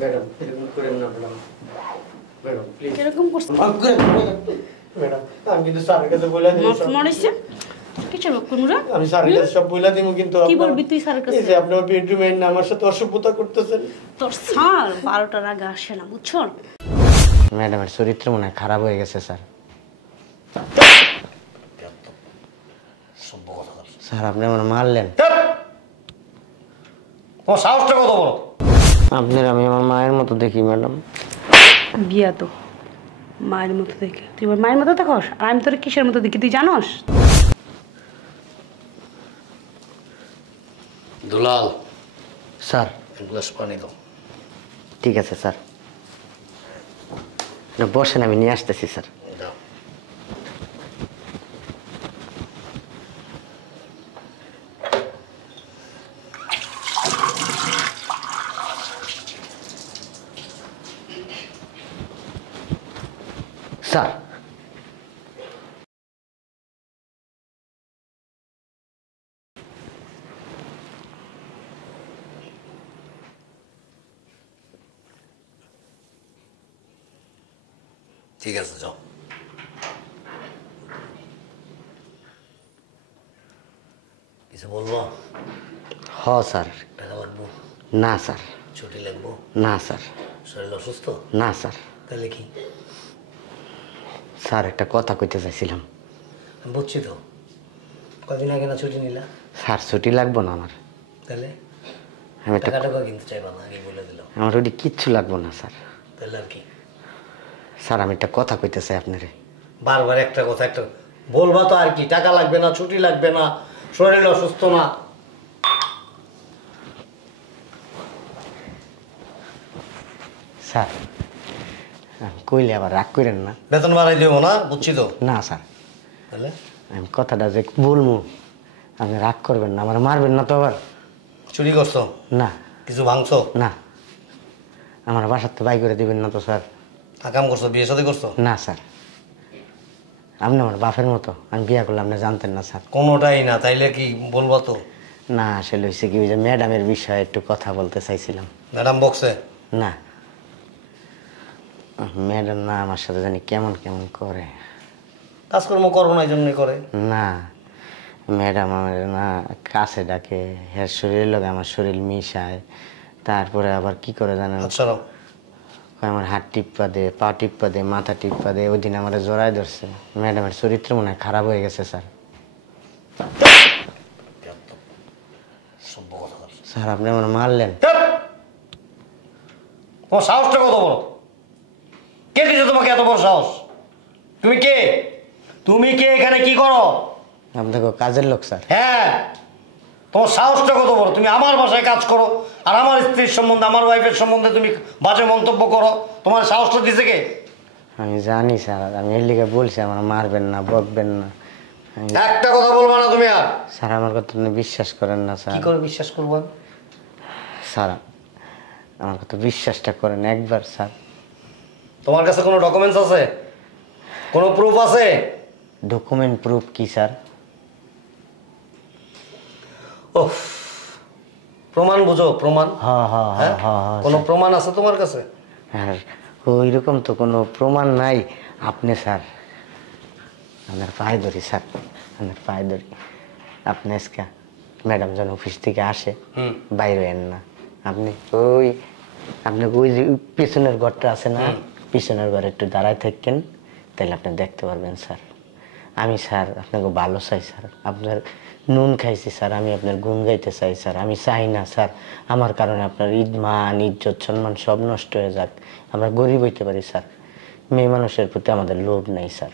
Madam এরকম করেন না ম্যাডাম। ম্যাডাম প্লিজ এরকম করছেন ম্যাডাম, আমি কিন্তু স্যারের কাছে বলে দিব। মরেছে কিছু কোনরা আমি স্যারের কাছে সব বলে দিব, কিন্তু কি বলবি তুই স্যারের কাছে? এই যে আপনার বেডরুমে এনে আমার সাথে অসভ্যতা করতেছেন। তোর স্যার 12টার আগে আসে না বুঝছো? ম্যাডামের চরিত্র মনে হয় খারাপ হয়ে গেছে স্যার। স্যার আপনি আমার মারলেন। তোমার সাহসটা কত বড়? আপনার আমি আমার মায়ের মতো দেখি ম্যাডাম। বিয়া তো মায়ের মতো দেখে, তুই আমার মায়ের মতো দেখোস, আর আমি তোর কিসের মতো দেখি তুই জানোস? দুলাল স্যার এক গ্লাস পানি দাও। ঠিক আছে স্যার, বসেন আমি নিয়ে আসতেছি স্যার। দাও। স্যার ঠিক আছে যাও। কিছু বলবো? হ স্যার। টাকা লাগবো? না স্যার। ছুটি লাগবো? না স্যার। শরীর অসুস্থ? না স্যার। তাহলে কি? স্যার একটা কথা কইতে চাইছিলাম। আমি বুঝছি তো, কদিন আগে না ছুটি নিলা? স্যার ছুটি লাগবো না আমার। তাহলে আমি একটা টাকা টাকা কিন্তু চাইবা না, আগে বলে দিলাম। আমার ওটি কিচ্ছু লাগবো না স্যার। তাহলে আর কি? স্যার আমি একটা কথা কইতে চাই আপনারে। বারবার একটা কথা একটা বলবা তো, আর কি? টাকা লাগবে না, ছুটি লাগবে না, শরীর অসুস্থ না। স্যার কইলে আবার রাগ করেন না। বেতন বাড়াই দেবো না, বুঝছি তো। না স্যার, তাহলে আমি কথাটা যে বলবো আপনি রাগ করবেন না, আমার মারবেন না তো আবার? চুরি করছো? না। কিছু ভাঙছো? না। আমার বাসার তো বাই করে দিবেন না তো স্যার? আকাম করছো, বিয়ে শাদী করছো? না স্যার, আপনি আমার বাপের মতো, আমি বিয়ে করলে আপনি জানতেন না স্যার। কোনোটাই না, তাইলে কি বলবা তো? না আসলে হয়েছে কি, ওই যে ম্যাডামের বিষয়ে একটু কথা বলতে চাইছিলাম। ম্যাডাম বকছে? না ম্যাডাম না, আমার সাথে জানি কেমন কেমন করে। কাজকর্ম করবো না এই জন্যই করে? না ম্যাডাম আমার না কাছে ডাকে, হের শরীরের লোক আমার শরীর মিশায়, তারপরে আবার কি করে জানেন, আচ্ছা আমার হাত টিপ্পা দে, পা টিপ্পা দে, মাথা টিপ্পা দে। ওই দিন আমার জড়াই ধরছে। ম্যাডামের চরিত্র মনে হয় খারাপ হয়ে গেছে স্যার। স্যার আপনি আমার মারলেন। তোমার সাহসটা কত বড়? কে দিছে তোমাকে এত বড় সাহস? তুমি কে? তুমি কে? এখানে কি করো? আপনাকে কাজের লোক স্যার। হ্যাঁ, তোমার সাহসটা কত বড়? তুমি আমার বাসায় কাজ করো, আর আমার স্ত্রীর সম্বন্ধে, আমার ওয়াইফের সম্বন্ধে তুমি বাজে মন্তব্য করো। তোমার সাহসটা দিছে কে? আমি জানি স্যার, আমি এর লিগে বলছি আমার মারবেন না, বকবেন না। একটা কথা বলবো না তুমি আর। স্যার আমার কথা আপনি বিশ্বাস করেন না স্যার। কি করে বিশ্বাস করবো আমি? স্যার আমার কথা বিশ্বাসটা করেন একবার স্যার। তোমার কাছে কোনো ডকুমেন্টস আছে? কোনো প্রুফ আছে? ডকুমেন্ট প্রুফ কি স্যার? ওহ, প্রমাণ বুঝো? প্রমাণ? হ্যাঁ হ্যাঁ হ্যাঁ হ্যাঁ। কোনো প্রমাণ আছে তোমার কাছে? আর ওই রকম তো কোনো প্রমাণ নাই। আপনি স্যার আপনার পায়ে ধরি স্যার, আপনার পায়ে ধরি। আপনি আজকে ম্যাডাম যখন অফিস থেকে আসে বাইরে এন না, আপনি ওই যে পিছনের ঘরটা আছে না, পিছনের ঘরে একটু দাঁড়ায় থাকেন, তাহলে আপনি দেখতে পারবেন স্যার। আমি স্যার আপনাকে ভালো চাই স্যার, আপনার নুন খাইছি স্যার, আমি আপনার গুণ গাইতে চাই স্যার। আমি চাই না স্যার আমার কারণে আপনার মান ইজ্জত সম্মান সব নষ্ট হয়ে যাক। আমরা গরিব হইতে পারি স্যার, মেয়ে মানুষের প্রতি আমাদের লোভ নেই স্যার।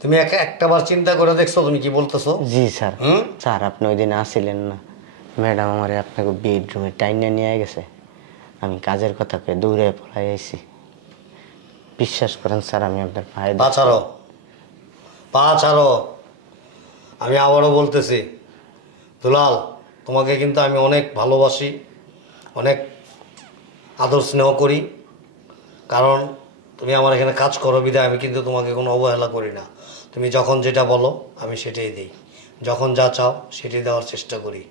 তুমি একটাবার চিন্তা করে দেখছো তুমি কি বলতেছো? জি স্যার। স্যার আপনি ওই দিন আসিলেন না, ম্যাডাম আমার আপনাকে বেডরুমে টাইনে নিয়ে গেছে, আমি কাজের কথা কয়ে দৌড়ে পলাই আইছি। বিশ্বাস করেন স্যার আমি আপনার পায়ে পা ছাড়ো, পা ছাড়ো। আমি আবারও বলতেছি দুলাল, তোমাকে কিন্তু আমি অনেক ভালোবাসি, অনেক আদর স্নেহ করি, কারণ তুমি আমার এখানে কাজ করো বিধায় আমি কিন্তু তোমাকে কোনো অবহেলা করি না। তুমি যখন যেটা বলো আমি সেটাই দিই, যখন যা চাও সেটাই দেওয়ার চেষ্টা করি।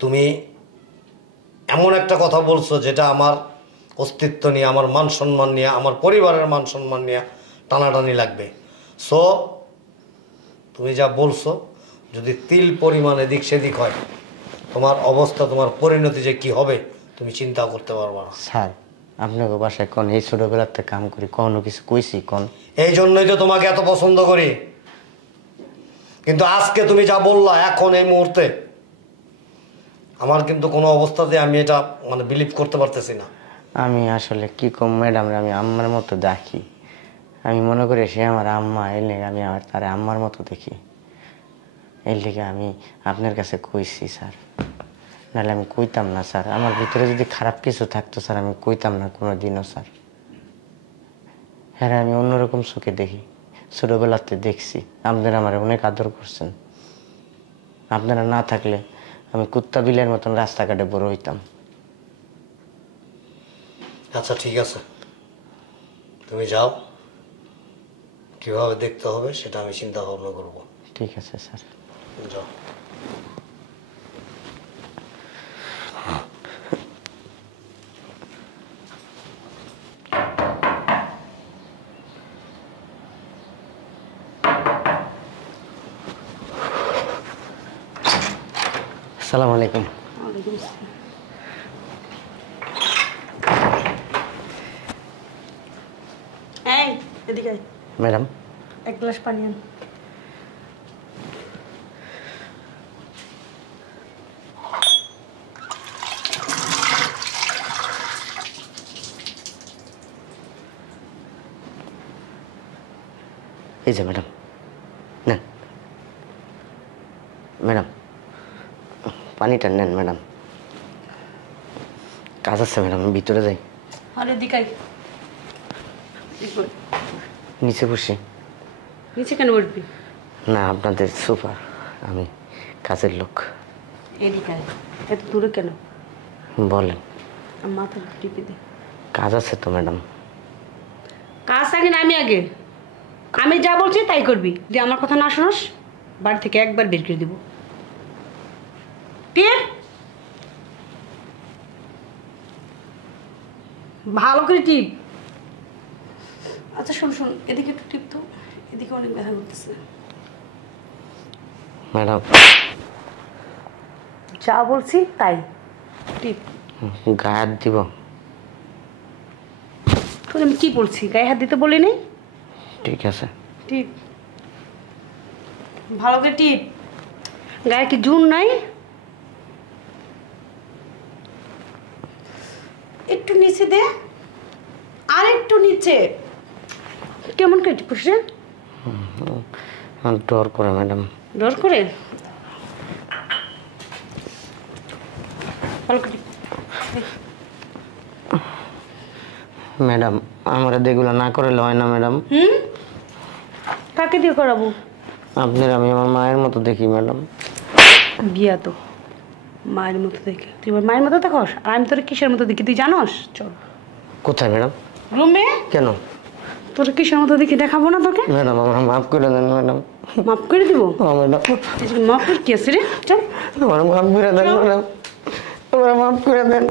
তুমি এমন একটা কথা বলছো যেটা আমার অস্তিত্ব নিয়ে, আমার মান সম্মান নিয়ে, আমার পরিবারের মান সম্মান নিয়ে টানাটানি লাগবে। সো তুমি যা বলছো যদি তিল পরিমাণে দিক সেদিক হয়, তোমার অবস্থা, তোমার পরিণতি যে কি হবে তুমি চিন্তা করতে পারবা না। স্যার আপনাকে বাসায় কোন এই ছোটবেলাতে কাম করি কোনো কিছু কইছি কোন? এই জন্যই তো তোমাকে এত পছন্দ করি। কিন্তু আজকে তুমি যা বললা এখন এই মুহূর্তে আমার কিন্তু কোনো অবস্থাতে আমি এটা মানে বিলিভ করতে পারতেছি না। আমি আসলে কি কম ম্যাডাম, আমি আম্মার মতো দেখি। আমি মনে করি সে আমার আম্মা, এর লেগে আমি আমার তারে আম্মার মতো দেখি। এর লেগে আমি আপনার কাছে কইছি স্যার, নাহলে আমি কইতাম না স্যার। আমার ভিতরে যদি খারাপ কিছু থাকতো স্যার আমি কইতাম না কোনো দিনও স্যার। হ্যাঁ আমি অন্যরকম চোখে দেখি, ছোটোবেলাতে দেখছি আপনারা আমার অনেক আদর করছেন। আপনারা না থাকলে আমি কুত্তা বিলের মতন রাস্তাঘাটে বড় হইতাম। আচ্ছা ঠিক আছে, তুমি যাও, কিভাবে দেখতে হবে সেটা আমি চিন্তা ভাবনা করবো। ঠিক আছে স্যার। যাও। আসসালামু আলাইকুম। ওয়ালাইকুম আসসালাম। এই এদিকে আয়। ম্যাডাম এক গ্লাস পানি আন। এই যে ম্যাডাম নেন। ম্যাডাম পানিটা নেন ম্যাডাম। কাজ আছে ম্যাডাম, আমি ভিতরে যাই। আরে এদিকে আয়। নিচে বসি। নিচে কেন উঠবি? না আপনাদের সুপার, আমি কাজের লোক। এদিকে আয়। এত দূরে কেন? বলেন। আমার মাথা টিপে দে। কাজ আছে তো ম্যাডাম। কাজ আগে না আমি আগে? আমি যা বলছি তাই করবি। যদি আমার কথা না শোনস বাড়ি থেকে একবার বের করে দিব। টিপ ভালো করে টিপ। আচ্ছা শোন শোন, এদিকে একটু টিপ তো, এদিকে অনেক ব্যথা করতেছে। ম্যাডাম যা বলছি তাই টিপ। গায়ে হাত দিব? তোর আমি কি বলছি, গায়ে হাত দিতে বলি নাই? ঠিক আছে। টিপ ভালো করে টিপ। গায়ে কি জুন নাই? একটু নিচে দে, আর একটু নিচে। কেমন করে টিপুস রে? ডর করে ম্যাডাম। ডর করে? ভালো করে টিপ। ম্যাডাম আমার এগুলো না করলে হয় না ম্যাডাম। কাকে দিয়ে করাবো? আপনার আমি আমার মায়ের মতো দেখি ম্যাডাম। বিয়া তো মায়ের মতো দেখে, তুই আমার মায়ের মতো দেখস, আর আমি তোর কিসের মতো দেখি তুই জানস? চল। কোথায় ম্যাডাম? রুমে। কেন? তোর কিসের মতো দেখি দেখাবো না তোকে? ম্যাডাম আমার মাফ করে দেন ম্যাডাম। মাফ করে দিব? ম্যাডাম মাফ করে কি আছে রে? চল। আমার মাফ করে দেন ম্যাডাম, আমার মাফ করে দেন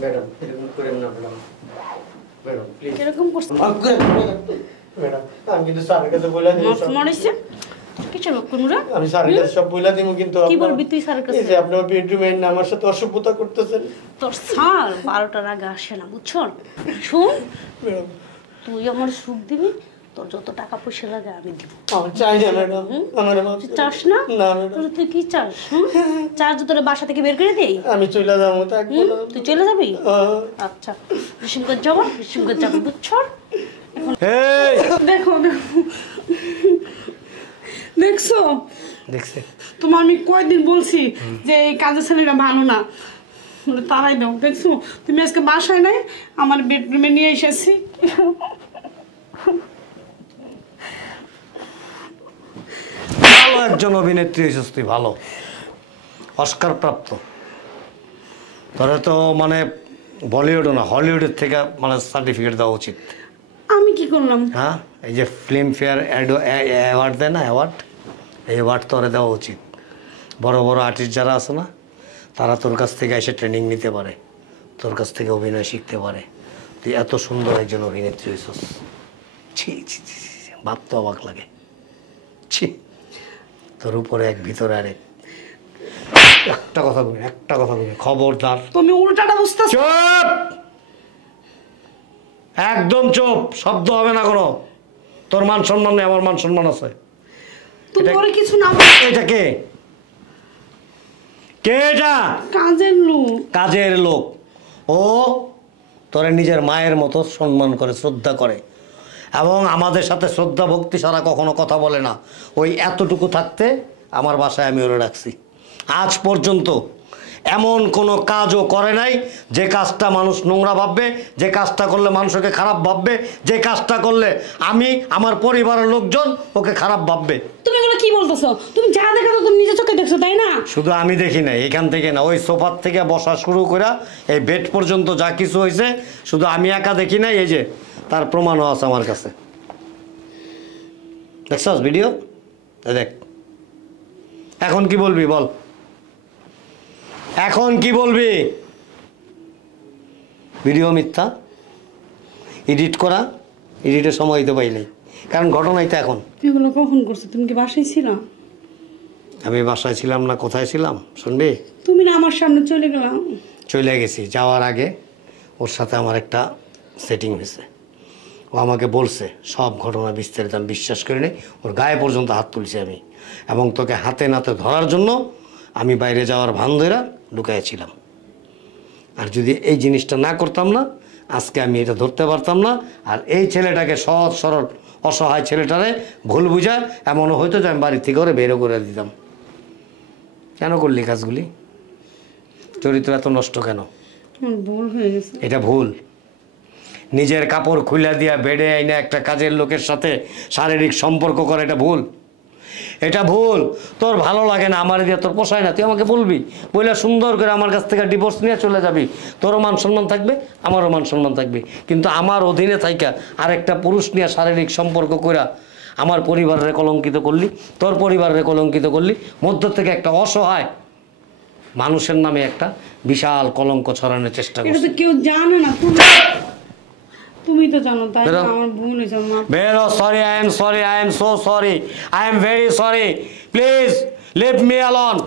ম্যাডাম। এরকম করেন না ম্যাডাম, ম্যাডাম প্লিজ এরকম করছিস? মাফ করে দেন ম্যাডাম আমি কিন্তু স্যারের কাছে বলে দিব। মাফ মরেছে কিসের মাফ করবো রে? আমি স্যারের কাছে সব বলে দিব। কিন্তু কি আপনার- বলবি তুই স্যারের কাছে? এই যে আপনার বেডরুমে আমার সাথে অসভ্যতা করতেছেন। তোর স্যার 12টার আগে আসে না, বুঝছ? শুন, ম্যাডাম তুই আমার সুখ দিবি, তোর যত টাকা পয়সা লাগে আমি দিব। আমার চাই না ম্যাডাম, আমার মাফ তুই করে চাস না? দিন। না ম্যাডাম তাহলে তুই কি চাস? চাস যে তোর বাসা থেকে বের করে দেই? আমি চলে যাবো, থাকবো না। তুই চলে যাবি? আহ, আচ্ছা ঋষিমগঞ্জ যাবো, ঋষিমগঞ্জ যাবি, বুঝছ? এই দেখো দেখো, দেখছো দেখছি তোমার আমি কয়দিন বলছি যে এই কাজের ছেলেরা ভালো না, তারাই দাও। দেখছো তুমি আজকে বাসায় নাই, আমার বেডরুমে নিয়ে এসেছি। ভালো একজন অভিনেত্রী হয়েছিস তুই, ভালো অস্কার প্রাপ্ত। তোরা তো মানে বলিউডও না হলিউডের থেকে মানে সার্টিফিকেট দেওয়া উচিত। আমি কি করলাম? হ্যাঁ এই যে ফিল্মফেয়ার অ্যাওয়ার্ড দেয় না, অ্যাওয়ার্ড, এই অ্যাওয়ার্ড তোরা দেওয়া উচিত। বড় বড় আর্টিস্ট যারা আছে না তারা তোর কাছ থেকে এসে ট্রেনিং নিতে পারে। তোর কাছ থেকে অভিনয় শিখতে পারে। তুই এত সুন্দর একজন অভিনেত্রী হয়েছিস। ছি ছি ছি ছি, ভাবতে অবাক লাগে। ছি, তোর উপরে এক ভিতরে আরেক। একটা কথা বলি, একটা কথা বলি, খবরদার। তুমি উল্টাটা বুঝতেছো। চুপ, একদম চুপ, শব্দ হবে না কোনো। তোর মান সম্মান নেই, আমার মান সম্মান আছে। তুমি এটা- ওরে কিছু না বলো। এটা কে? কে এটা? কাজের লোক। কাজের লোক। ও তোরে নিজের মায়ের মতো সম্মান করে, শ্রদ্ধা করে, এবং আমাদের সাথে শ্রদ্ধা ভক্তি ছাড়া কখনো কথা বলে না। ওই এতটুকু থাকতে আমার বাসায় আমি ওরে রাখছি। আজ পর্যন্ত এমন কোনো কাজও করে নাই যে কাজটা মানুষ নোংরা ভাববে, যে কাজটা করলে মানুষকে খারাপ ভাববে, যে কাজটা করলে আমি আমার পরিবারের লোকজন ওকে খারাপ ভাববে। তুমি এগুলো কি বলতেছো? তুমি যা দেখো তুমি নিজের চোখে দেখছো, তাই না? শুধু আমি দেখি না, এখান থেকে না, ওই সোফার থেকে বসা শুরু করে এই বেড পর্যন্ত যা কিছু হয়েছে শুধু আমি একা দেখি নাই। এই যে তার প্রমাণও আছে আমার কাছে। দেখছস ভিডিও? দেখ, এখন কি বলবি বল, এখন কি বলবি? ভিডিও মিথ্যা, এডিট করা, এডিটের সময় দিতে পারি নাই, কারণ ঘটনাই তো এখন। এগুলো কখন করছো? তুমি কি বাসায় ছিলা? আমি বাসায় ছিলাম না, কোথায় ছিলাম শুনবি? তুমি না আমার সামনে চলে গেলাম। চলে গেছি, যাওয়ার আগে ওর সাথে আমার একটা সেটিং হয়েছে। ও আমাকে বলছে সব ঘটনা বিস্তারিত, আমি বিশ্বাস করি নাই। ওর গায়ে পর্যন্ত হাত তুলছি আমি, এবং তোকে হাতে নাতে ধরার জন্য আমি বাইরে যাওয়ার ভান ধরে লুকাইছিলাম। আর যদি এই জিনিসটা না করতাম না, আজকে আমি এটা ধরতে পারতাম না। আর এই ছেলেটাকে সহজ সরল অসহায় ছেলেটারে ভুল বুঝায় এমনও হয়তো যে আমি বাড়ি থেকে ওরে বেরো করে দিতাম। কেন করলি কাজগুলি? চরিত্র এত নষ্ট কেন? আমার ভুল হয়ে গেছে। এটা ভুল। নিজের কাপড় খুলে দিয়া বেডে আইনা একটা কাজের লোকের সাথে শারীরিক সম্পর্ক করে, এটা ভুল। এটা ভুল। তোর ভালো লাগে না, আমার দিয়ে তোর পোষায় না, তুই আমাকে বলবি, বলে সুন্দর করে আমার কাছ থেকে ডিভোর্স নিয়ে চলে যাবি। তোরও মান সম্মান থাকবে, আমারও মান সম্মান থাকবে। কিন্তু আমার অধীনে থাইকা আরেকটা পুরুষ নিয়ে শারীরিক সম্পর্ক কইরা আমার পরিবারের কলঙ্কিত করলি, তোর পরিবারের কলঙ্কিত করলি। মধ্য থেকে একটা অসহায় মানুষের নামে একটা বিশাল কলঙ্ক ছড়ানোর চেষ্টা এটা করছিস। তো কেউ জানে না, তুমি তো জানো, তাই না? আমার ভুল হয়েছে। Vero, sorry, I am sorry, I am so sorry, I am very sorry, please leave me alone.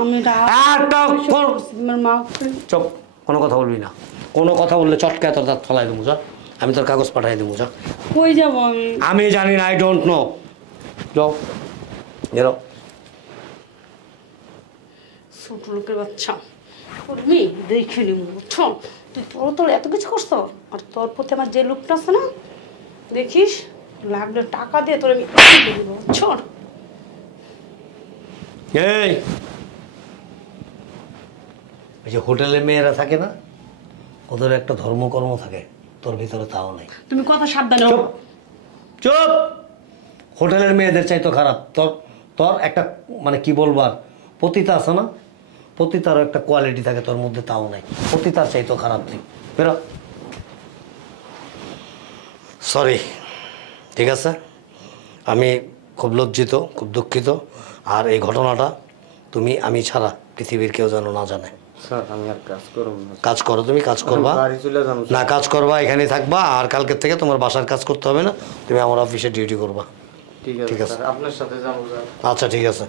আমি এটা আমার মা। চুপ, কোনো কথা বলবি না। কোনো কথা বললে চটকায় তোর দাঁত ফলাই দেবো, যা। আমি তোর কাগজ পাঠাই দেবো, যা। কই যাবো আমি? আমি জানি না, আই ডোন্ট নো। যাও, বেরো। ছোট লোকের বাচ্চা করবি, দেখে নিব, বুঝছো? তুই তোর এত কিছু করছো, আর তোর প্রতি আমার যে লোকটা আছে না, দেখিস লাগলে টাকা দিয়ে তোর আমি দিব, বুঝছো? এই ওই যে হোটেলে মেয়েরা থাকে না, ওদের একটা ধর্মকর্ম থাকে, তোর ভিতরে তাও নাই। তুমি কথা সাবধানে চুপ, চুপ। হোটেলের মেয়েদের চাইতো খারাপ তোর। তোর একটা মানে কি বলবার, পতিতা আছে না, পতিতারও একটা কোয়ালিটি থাকে, তোর মধ্যে তাও নাই। পতিতার চাইতো খারাপ তুই, বেরো। সরি, ঠিক আছে, আমি খুব লজ্জিত, খুব দুঃখিত। আর এই ঘটনাটা তুমি আমি ছাড়া পৃথিবীর কেউ যেন না জানে। স্যার আমি আর কাজ করব না। কাজ করো, তুমি কাজ করবা বাড়ি চলে যাবো না, কাজ করবা, এখানে থাকবা। আর কালকের থেকে তোমার বাসার কাজ করতে হবে না, তুমি আমার অফিসে ডিউটি করবা। ঠিক আছে স্যার, আপনার সাথে যাবো স্যার। আচ্ছা ঠিক আছে।